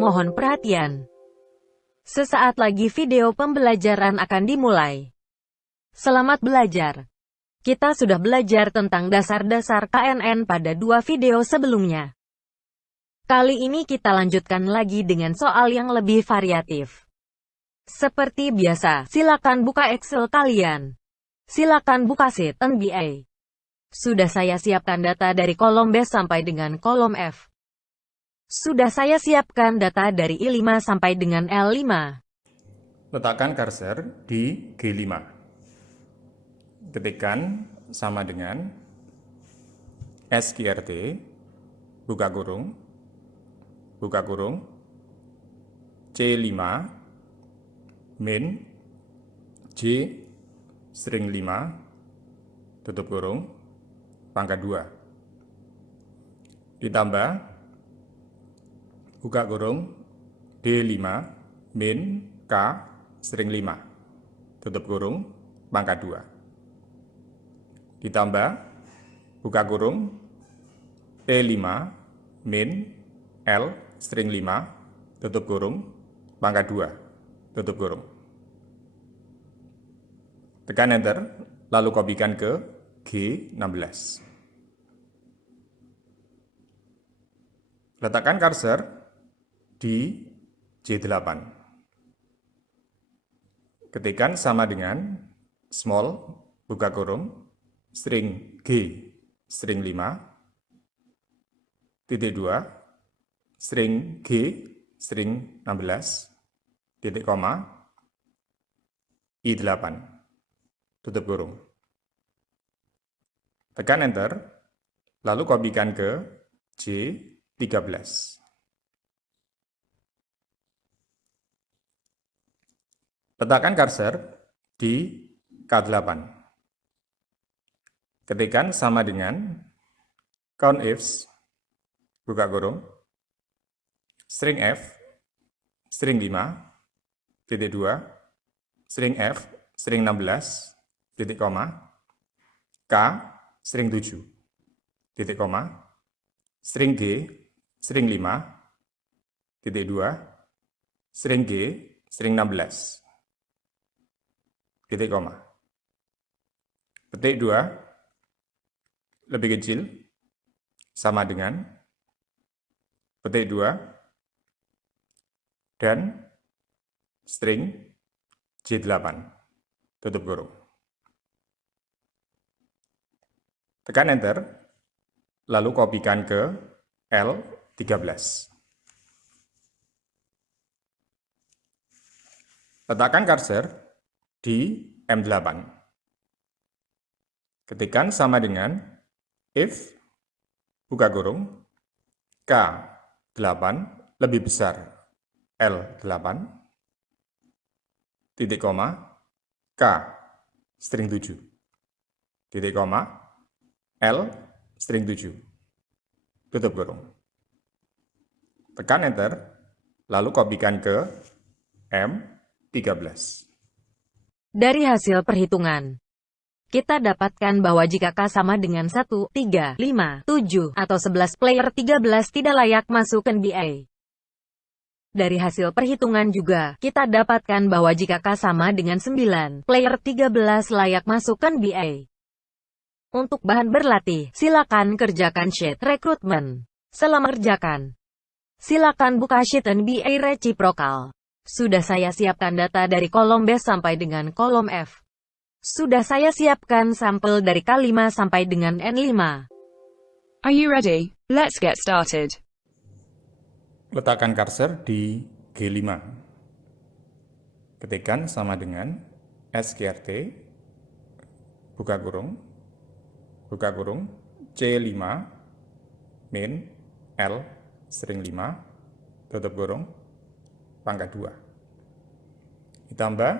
Mohon perhatian. Sesaat lagi video pembelajaran akan dimulai. Selamat belajar. Kita sudah belajar tentang dasar-dasar KNN pada 2 video sebelumnya. Kali ini kita lanjutkan lagi dengan soal yang lebih variatif. Seperti biasa, silakan buka Excel kalian. Silakan buka sheet NBA. Sudah saya siapkan data dari kolom B sampai dengan kolom F. Sudah saya siapkan data dari I5 sampai dengan L5. Letakkan cursor di G5. Ketikkan sama dengan SQRT, buka kurung, C5, min, J, string 5, tutup kurung, pangkat 2. Ditambah, buka kurung, D5, min, K, string 5, tutup kurung, pangkat 2. Ditambah, buka kurung, T5, min, L, string 5, tutup kurung, pangkat 2, tutup kurung. Tekan Enter, lalu kopikan ke G16. Letakkan cursor di J8. Ketikkan sama dengan small, buka kurung, string G, string 5, titik 2, string G, string 16, titik koma, I8, tutup kurung. Tekan Enter, lalu kopikan ke J13. Letakkan cursor di K8. Ketikkan sama dengan COUNTIFs, buka kurung, string F, string 5, titik 2, string F, string 16, titik koma, K, string 7, titik koma, string G, string 5, titik 2, string G, string 16, titik koma. Petik 2, lebih kecil, sama dengan petik 2, dan string J8, tutup kurung. Tekan Enter, lalu kopikan ke L13. Letakkan cursor di M8. Ketikkan sama dengan if, buka kurung, K8 lebih besar L8, titik koma, K, string 7, titik koma, L, string 7, tutup kurung. Tekan Enter, lalu kopikan ke M13. Dari hasil perhitungan, kita dapatkan bahwa jika K sama dengan 1, 3, 5, 7, atau 11 player 13 tidak layak masuk NBA. Dari hasil perhitungan juga, kita dapatkan bahwa jika K sama dengan 9, player 13 layak masuk NBA. Untuk bahan berlatih, silakan kerjakan sheet rekrutmen. Selama kerjakan, silakan buka sheet NBA reciprokal. Sudah saya siapkan data dari kolom B sampai dengan kolom F. Sudah saya siapkan sampel dari K5 sampai dengan N5. Are you ready? Let's get started. Letakkan cursor di G5. Ketikkan sama dengan SQRT, buka kurung, C5, min, L, string 5, tutup kurung, pangkat 2. Ditambah,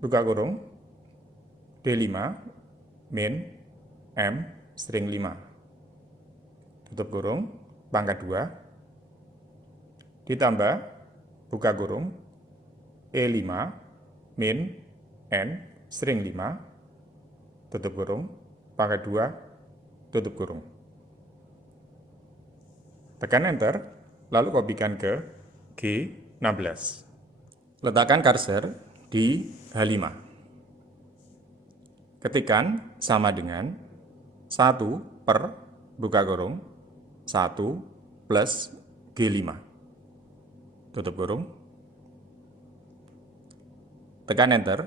buka kurung, D5, min, M, string 5, tutup kurung, pangkat 2. Ditambah, buka kurung, E5, min, N, string 5, tutup kurung, pangkat 2, tutup kurung. Tekan Enter, lalu kopikan ke G16. Letakkan cursor di H5. Ketikkan sama dengan 1 per buka kurung 1 plus G5. Tutup kurung. Tekan enter,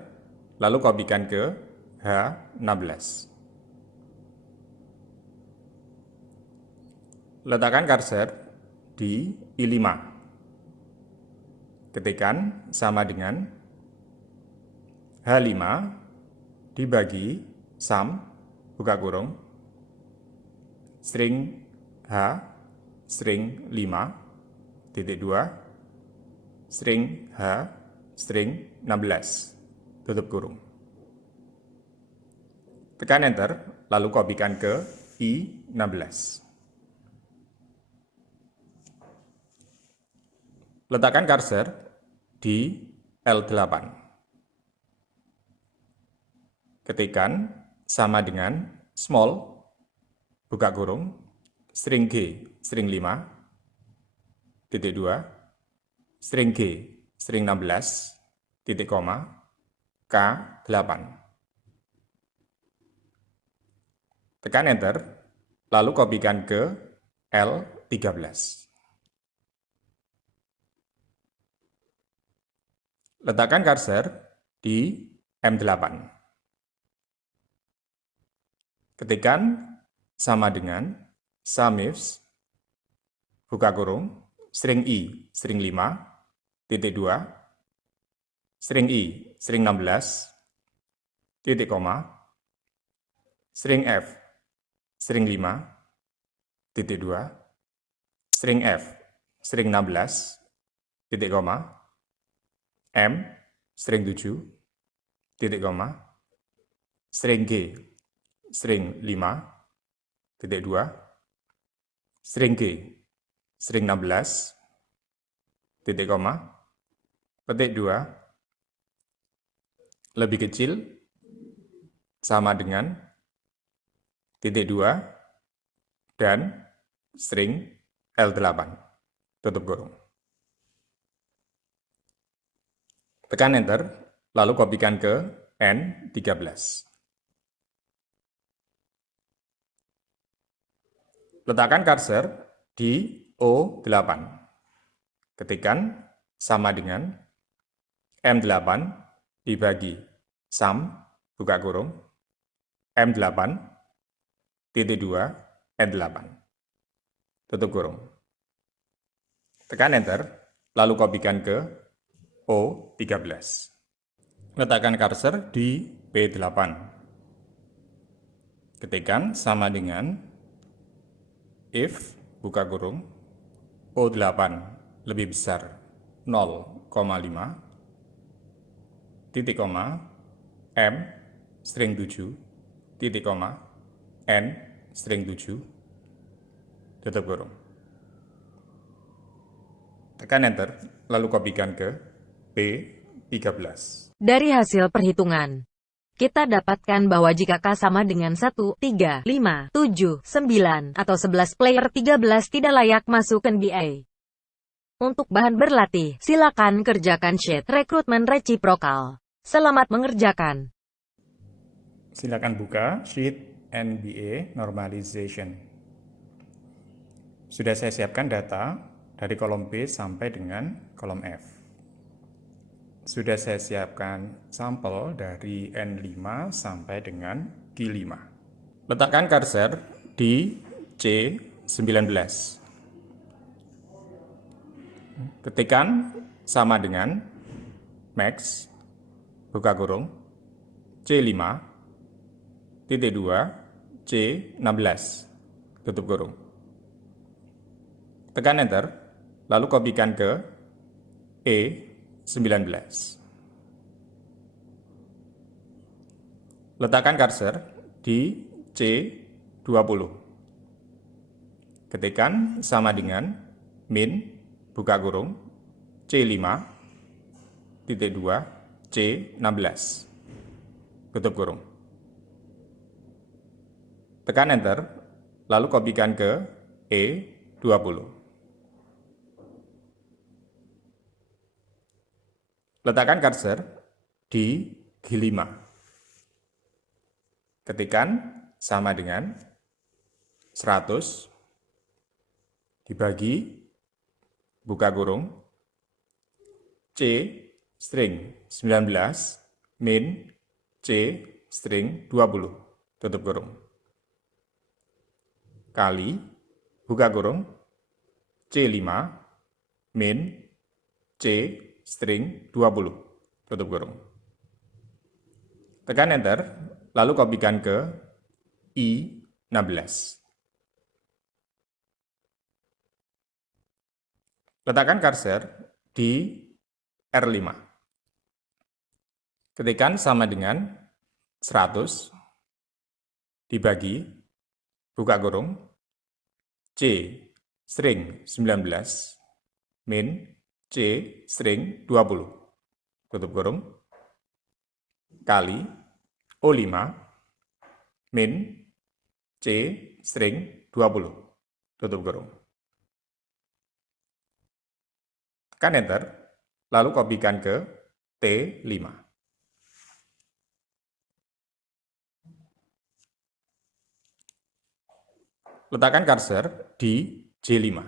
lalu kopikan ke H16. Letakkan cursor di I5. Ketikkan sama dengan H5 dibagi sum, buka kurung, string H, string 5, titik 2, string H, string 16, tutup kurung. Tekan enter, lalu kopikan ke I16. Letakkan cursor di L8. Ketikkan sama dengan small, buka kurung, string G, string 5, titik 2, string G, string 16, titik koma, K8. Tekan enter, lalu kopikan ke L13. Letakkan cursor di M8. Ketikkan sama dengan sumifs, buka kurung, string I, string 5, titik 2, string I, string 16, titik koma, string F, string 5, titik 2, string F, string 16, titik koma, M, string 7, titik koma, string G, string 5, titik 2, string G, string 16, titik koma, petik 2, lebih kecil, sama dengan, titik 2, dan string L8, tutup kurung. Tekan enter, lalu kopikan ke N13. Letakkan cursor di O8. Ketikkan sama dengan M8 dibagi sum, buka kurung, M8, titik 2, N8. Tutup kurung. Tekan enter, lalu kopikan ke O13. Letakkan cursor di P8. Ketikkan sama dengan if, buka kurung, O8 lebih besar 0,5, titik koma, M, string 7, titik koma, N, string 7, tutup kurung. Tekan enter, lalu kopikan ke P13. Dari hasil perhitungan, kita dapatkan bahwa jika K sama dengan 1, 3, 5, 7, 9, atau 11 player 13 tidak layak masuk NBA. Untuk bahan berlatih, silakan kerjakan sheet rekrutmen reciprokal. Selamat mengerjakan. Silakan buka sheet NBA normalization. Sudah saya siapkan data dari kolom B sampai dengan kolom F. Sudah saya siapkan sampel dari N5 sampai dengan Q5. Letakkan cursor di C19. Ketikkan sama dengan max, buka kurung, C5, titik 2, C16, tutup kurung. Tekan enter, lalu kopikan ke E19. Letakkan cursor di C20. Ketikkan sama dengan min, buka kurung, C5, titik 2, C16, tutup kurung. Tekan enter, lalu kopikan ke E20. Letakkan cursor di G5. Ketikkan sama dengan 100 dibagi buka kurung C string 19 min C string 20 tutup kurung kali buka kurung C5 min C string 20 tutup kurung. Tekan enter, lalu kopikan ke I16. Letakkan cursor di R5. Ketikkan sama dengan 100 dibagi buka kurung C string 19 min C string 20 tutup kurung kali O5 min C string 20 tutup kurung. Tekan enter, lalu kopikan ke T5. Letakkan cursor di J5.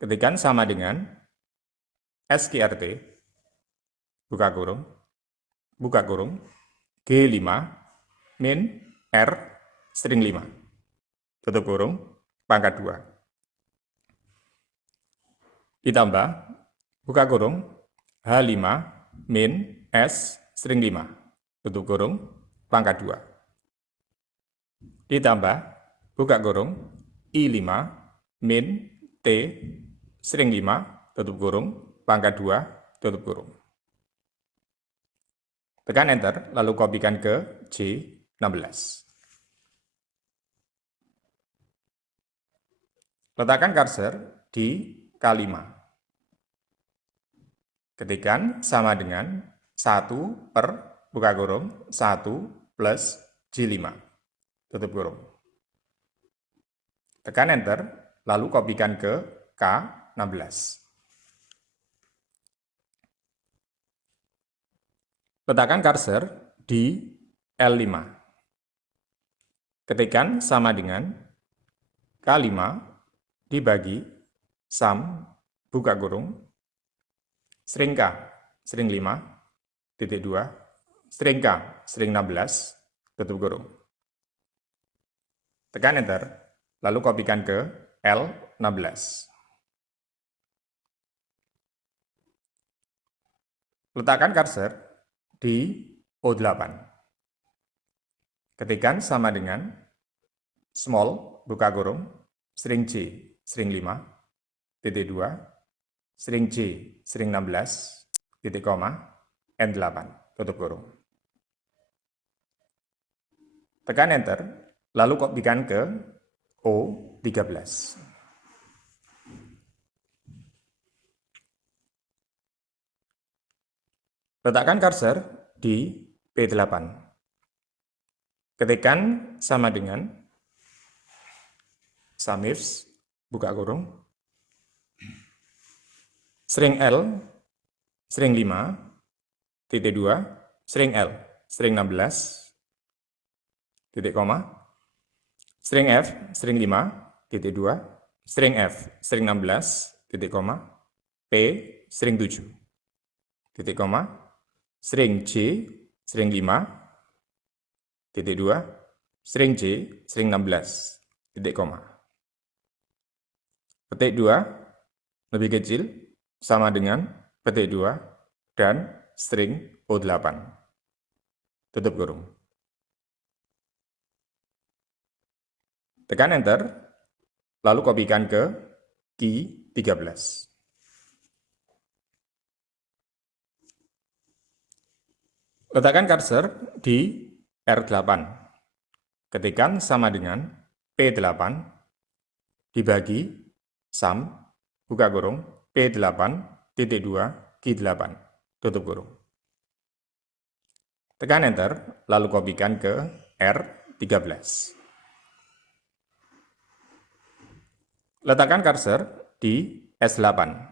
Ketikkan sama dengan SQRT, buka kurung, G5, min R, string 5, tutup kurung, pangkat 2. Ditambah, buka kurung, H5, min S, string 5, tutup kurung, pangkat 2. Ditambah, buka kurung, I5, min T, string 5, tutup kurung, pangkat 2, tutup kurung. Tekan enter, lalu kopikan ke J16. Letakkan cursor di K5. Ketikkan sama dengan 1 per, buka kurung, 1 plus J5, tutup kurung. Tekan enter, lalu kopikan ke K16. Letakkan cursor di L5. Ketikkan sama dengan K5 dibagi sum, buka kurung, string K, string 5, titik 2, string K, string 16, tutup kurung. Tekan enter, lalu kopikan ke L16. Letakkan cursor di O8. Ketikkan sama dengan small, buka kurung, string C, string 5, titik 2, string C, string 16, titik koma, N8, tutup kurung. Tekan enter, lalu kopikan ke O13. Letakkan cursor di P8. Ketikkan sama dengan sumifs, buka kurung, string L, string 5, titik 2, string L, string 16, titik koma, string F, string 5, titik 2, string F, string 16, titik koma, P, string 7, titik koma, string C, string 5, titik 2, string C, string 16, titik koma. Petik 2 lebih kecil sama dengan petik 2 dan string O8. Tutup kurung. Tekan enter, lalu kopikan ke key 13. Letakkan cursor di R8. Ketikkan sama dengan P8 dibagi sum, buka kurung, P8, titik 2, Q8, tutup kurung. Tekan enter, lalu kopikan ke R13. Letakkan cursor di S8.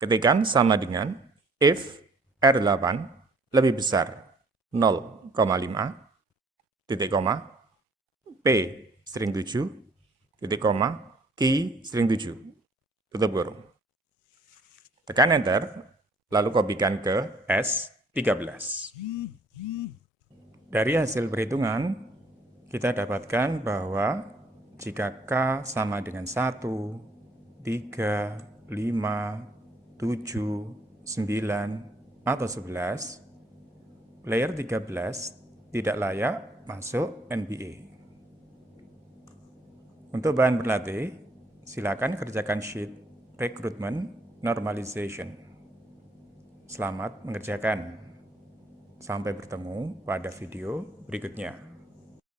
Ketikkan sama dengan if R8 lebih besar 0,5, titik koma, P string 7, titik koma, key string 7, tutup kurung. Tekan enter, lalu kopikan ke S13. Dari hasil perhitungan, kita dapatkan bahwa jika K sama dengan 1, 3, 5, 7, 9, atau 11, player 13 tidak layak masuk NBA. Untuk bahan berlatih, silakan kerjakan sheet recruitment normalization. Selamat mengerjakan. Sampai bertemu pada video berikutnya.